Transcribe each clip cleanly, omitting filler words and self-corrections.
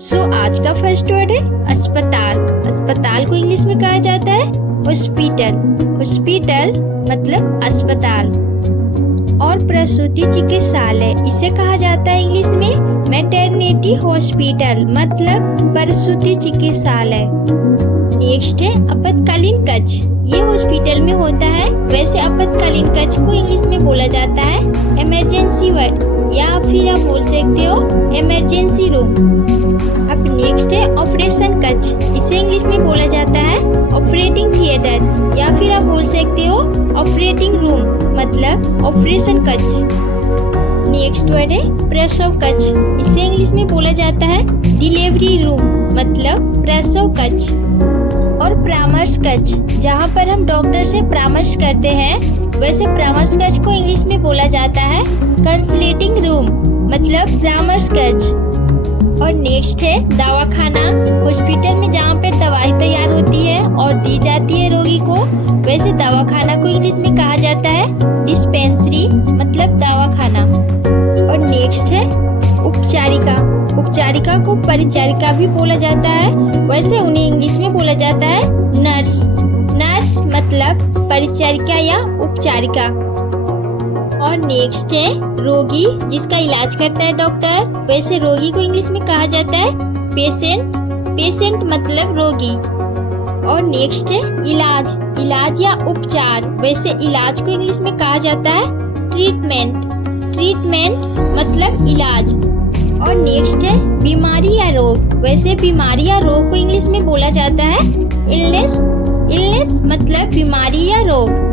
आज का first word है अस्पताल। अस्पताल को इंग्लिश में कहा जाता है हॉस्पिटल। हॉस्पिटल मतलब अस्पताल। और प्रसूति चिकित्सालय इसे कहा जाता है इंग्लिश में मैटरनिटी हॉस्पिटल मतलब प्रसूति चिकित्सालय। नेक्स्ट है आपातकालीन कक्ष। ये हॉस्पिटल में होता है, वैसे आपातकालीन कक्ष को इंग्लिश में बोला जाता है इमरजेंसी वार्ड या फिर आप बोल सकते हो इमरजेंसी रूम। अब नेक्स्ट है ऑपरेशन कक्ष। इसे इंग्लिश में बोला जाता है ऑपरेटिंग थिएटर या फिर आप बोल सकते हो ऑपरेटिंग रूम मतलब ऑपरेशन कक्ष। नेक्स्ट वर्ड है प्रसव कक्ष। इसे इंग्लिश में बोला जाता है डिलीवरी रूम मतलब प्रसव कक्ष। और परामर्श कक्ष, जहाँ पर हम डॉक्टर से परामर्श करते हैं, वैसे परामर्श कक्ष को इंग्लिश में बोला जाता है कंसल्टिंग रूम मतलब परामर्श कक्ष। और नेक्स्ट है दवाखाना। हॉस्पिटल में जहाँ पर दवाई तैयार होती है और दी जाती है रोगी को, वैसे दवाखाना को इंग्लिश में कहा जाता है डिस्पेंसरी मतलब दवाखाना। और नेक्स्ट है उपचारिका। उपचारिका को परिचारिका भी बोला जाता है, वैसे उन्हें इंग्लिश में बोला जाता है नर्स। नर्स मतलब परिचारिका या उपचारिका। और नेक्स्ट है रोगी, जिसका इलाज करता है डॉक्टर, वैसे रोगी को इंग्लिश में कहा जाता है पेशेंट। पेशेंट मतलब रोगी। और नेक्स्ट है इलाज। इलाज या उपचार, वैसे इलाज को इंग्लिश में कहा जाता है ट्रीटमेंट। ट्रीटमेंट मतलब इलाज। और नेक्स्ट है बीमारी या रोग। वैसे बीमारी या रोग को इंग्लिश में बोला जाता है इलनेस। इलनेस मतलब बीमारी या रोग।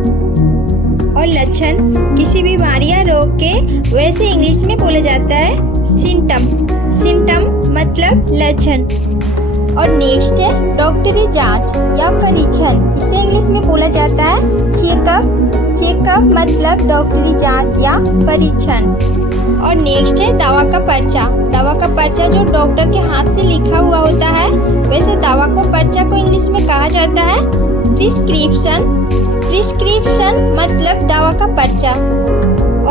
और लक्षण किसी बीमारी या रोग के, वैसे इंग्लिश में बोला जाता है सिम्टम। सिम्टम मतलब लक्षण। और नेक्स्ट है डॉक्टरी जांच या परीक्षण। इसे इंग्लिश में बोला जाता है चेकअप। चेकअप मतलब डॉक्टरी जांच या परीक्षण। और नेक्स्ट है दवा का पर्चा। दवा का पर्चा जो डॉक्टर के हाथ से लिखा हुआ होता है, वैसे दवा को पर्चा को इंग्लिश में कहा जाता है प्रिस्क्रिप्शन। प्रिस्क्रिप्शन मतलब दवा का पर्चा।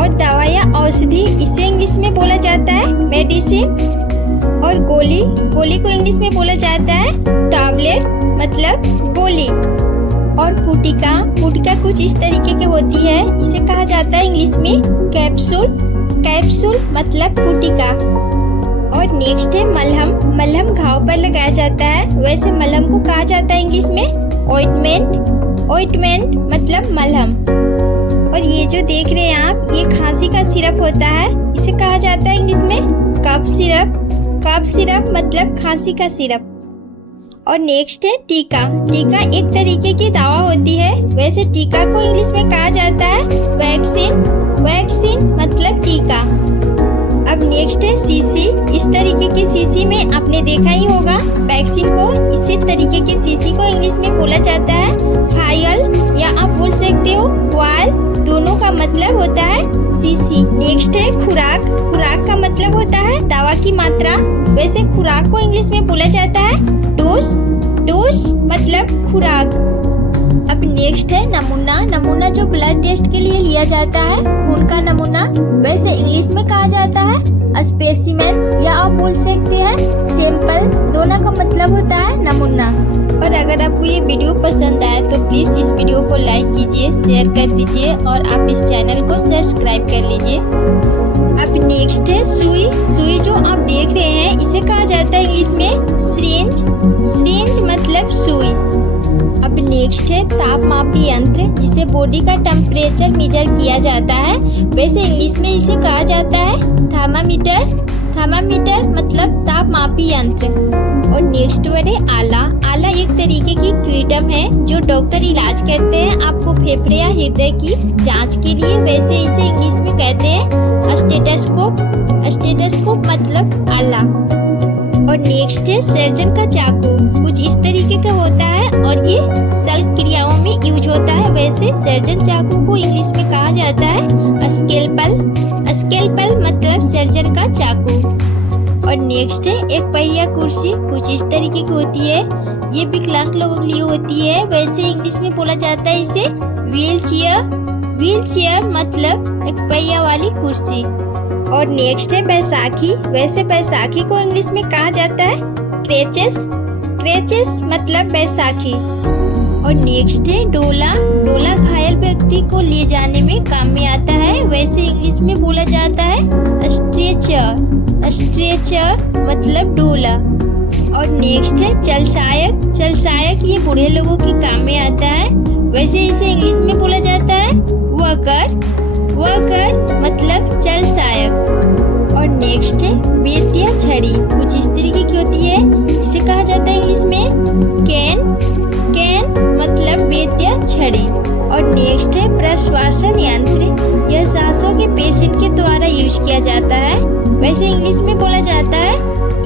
और दवा या औषधि, इसे इंग्लिश में बोला जाता है मेडिसिन। और गोली, गोली को इंग्लिश में बोला जाता है टैबलेट मतलब गोली। और पुटिका, पुटिका कुछ इस तरीके की होती है, इसे कहा जाता है इंग्लिश में कैप्सूल। कैप्सूल मतलब पुटिका। और नेक्स्ट है मलहम। मलहम घाव पर लगाया जाता है, वैसे मलहम को कहा जाता है इंग्लिश में ऑइंटमेंट। ऑइंटमेंट मतलब मलहम। और ये जो देख रहे हैं आप, ये खांसी का सिरप होता है, इसे कहा जाता है इंग्लिश में कफ सिरप। कफ सिरप मतलब खांसी का सिरप। और नेक्स्ट है टीका। टीका एक तरीके की दवा होती है, वैसे टीका को इंग्लिश में कहा जाता है वैक्सीन। वैक्सीन मतलब टीका। अब नेक्स्ट है शीशी। इस तरीके की शीशी में आपने देखा ही होगा वैक्सीन को। इसी तरीके की शीशी को इंग्लिश में बोला जाता है फाइल या आप बोल सकते हो वाल। दोनों का मतलब होता है शीशी। नेक्स्ट है खुराक। खुराक का मतलब होता है दवा की मात्रा, वैसे खुराक को इंग्लिश में बोला जाता है डोज। डोज मतलब खुराक। अब नेक्स्ट है नमूना। नमूना जो ब्लड टेस्ट के लिए लिया जाता है, खून का नमूना, वैसे इंग्लिश में कहा जाता है स्पेसिमेन या आप बोल सकते हैं सैंपल। दोनों का मतलब होता है नमूना। और अगर आपको ये वीडियो पसंद आए तो प्लीज इस वीडियो को लाइक कीजिए, शेयर कर दीजिए और आप इस चैनल को सब्सक्राइब कर लीजिए। अब नेक्स्ट है सुई। सुई जो आप देख रहे हैं, इसे कहा जाता है इंग्लिश में सिरिंज। सिरिंज मतलब सुई। अब नेक्स्ट है तापमापी यंत्र, जिसे बॉडी का टेम्परेचर मेजर किया जाता है, वैसे इंग्लिश में इसे कहा जाता है थर्मामीटर। थर्मामीटर मतलब तापमापी यंत्र। और नेक्स्ट वर्ड है आला। आला एक तरीके की कीटम है जो डॉक्टर इलाज करते हैं आपको फेफड़े या हृदय की जांच के लिए, वैसे इसे इंग्लिश में कहते हैं स्टेथोस्कोप। स्टेथोस्कोप मतलब आला। और नेक्स्ट है सर्जन का चाकू। कुछ इस तरीके का होता है और ये शल्य क्रियाओं में यूज होता है, वैसे सर्जन चाकू को इंग्लिश में कहा जाता है स्केलपल। स्केलपल मतलब सर्जन का चाकू। और नेक्स्ट है एक पहिया कुर्सी। कुछ इस तरीके की होती है, ये विकलांग लोगों के लिए होती है, वैसे इंग्लिश में बोला जाता है इसे व्हील चेयर। व्हील चेयर मतलब एक पहिया वाली कुर्सी। और नेक्स्ट है बैसाखी। वैसे बैसाखी को इंग्लिश में कहा जाता है क्रेचेस। क्रेचेस मतलब बैसाखी। और नेक्स्ट है डोला। डोला घायल व्यक्ति को ले जाने में काम में आता है। वैसे इंग्लिश में बोला जाता है स्ट्रेचर। स्ट्रेचर मतलब डोला। और नेक्स्ट है चलसायक। चलसायक ये बूढ़े लोगों के काम में आता है। वैसे इसे इंग्लिश में बोला जाता है वर्कर। वर्कर मतलब चलसायक। और नेक्स्ट है वेद्य छड़ी। कुछ इस तरीके की होती है, इसे कहा जाता है इंग्लिश में कैन। कैन मतलब वेद्य छड़ी। और नेक्स्ट है प्रश्वासन यंत्र। यह सांसों के पेशेंट के द्वारा यूज किया जाता है। वैसे इंग्लिश में बोला जाता है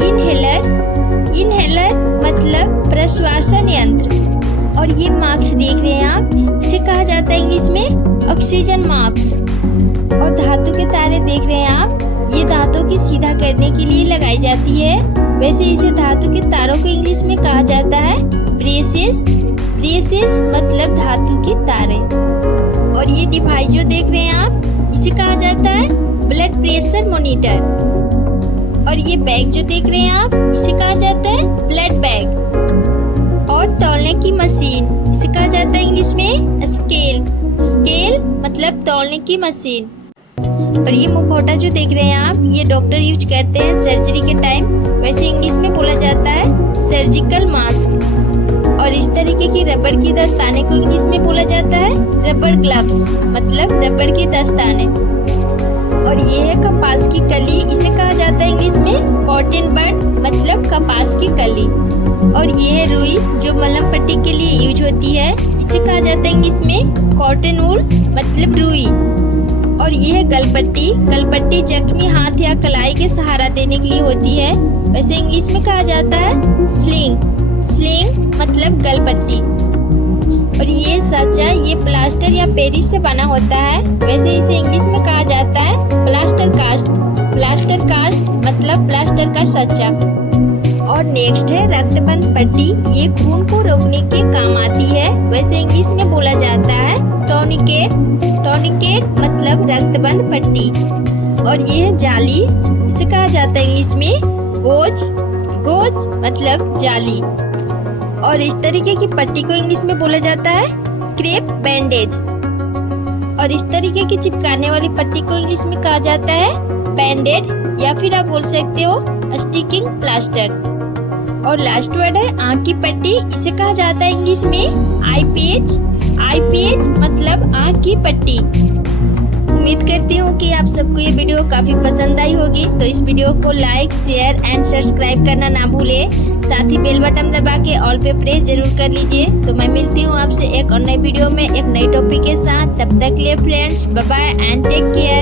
इनहेलर। इनहेलर मतलब प्रश्वासन यंत्र। और ये मार्क्स देख रहे हैं आप, इसे कहा जाता है इंग्लिश में ऑक्सीजन मार्क्स। और धातु के तारे देख रहे हैं आप, ये दांतों की सीधा करने के लिए लगाई जाती है। वैसे इसे धातु के तारों को इंग्लिश में कहा जाता है ब्रेसेस। ब्रेसेस मतलब धातु के तारे। और ये डिवाइस जो देख रहे हैं आप, इसे कहा जाता है ब्लड प्रेशर मॉनिटर। और ये बैग जो देख रहे हैं आप, इसे कहा जाता है ब्लड बैग। और तौलने की मशीन, इसे कहा जाता है इंग्लिश में स्केल। स्केल मतलब तौलने की मशीन। और ये मुखौटा जो देख रहे हैं आप, ये डॉक्टर यूज करते हैं सर्जरी के टाइम। वैसे इंग्लिश में बोला जाता है सर्जिकल मास्क। और इस तरीके की रबड़ की दस्ताने को इंग्लिश में बोला जाता है रबड़ ग्लव्स मतलब रबड़ की दस्ताने। और ये है कपास की कली, इसे कहा जाता है इंग्लिश में कॉटन बड मतलब कपास की कली। और ये है रुई जो मलहम पट्टी के लिए यूज होती है, इसे कहा जाता है इंग्लिश में कॉटन वूल मतलब रुई। और ये है गलपट्टी। गलपट्टी जख्मी हाथ या कलाई के सहारा देने के लिए होती है। वैसे इंग्लिश में कहा जाता है स्लिंग। स्लिंग मतलब गलपट्टी। और ये सच्चा, ये प्लास्टर या पेरिस से बना होता है। वैसे इसे इंग्लिश में कहा जाता है प्लास्टर कास्ट। प्लास्टर कास्ट मतलब प्लास्टर का सच्चा। और नेक्स्ट है रक्तबंध पट्टी। ये खून को रोकने के काम आती है। वैसे इंग्लिश में बोला जाता है टॉर्निकेट। टॉर्निकेट मतलब रक्तबंध पट्टी। और ये है जाली, इसे कहा जाता है इंग्लिश में गोज। गोज मतलब जाली। और इस तरीके की पट्टी को इंग्लिश में बोला जाता है क्रेप बैंडेज। और इस तरीके की चिपकाने वाली पट्टी को इंग्लिश में कहा जाता है बैंडेड, या फिर आप बोल सकते हो स्टिकिंग प्लास्टर। और लास्ट वर्ड है आँख की पट्टी, इसे कहा जाता है इंग्लिश में आई पैच। आई पैच मतलब आँख की पट्टी। उम्मीद करती हूँ कि आप सबको ये वीडियो काफी पसंद आई होगी। तो इस वीडियो को लाइक, शेयर एंड सब्सक्राइब करना ना भूले। साथ ही बेल बटन दबा के ऑल पे प्रेस जरूर कर लीजिए। तो मैं मिलती हूँ आपसे एक और नई वीडियो में एक नई टॉपिक के साथ। तब तक के लिए friends, bye bye and take care.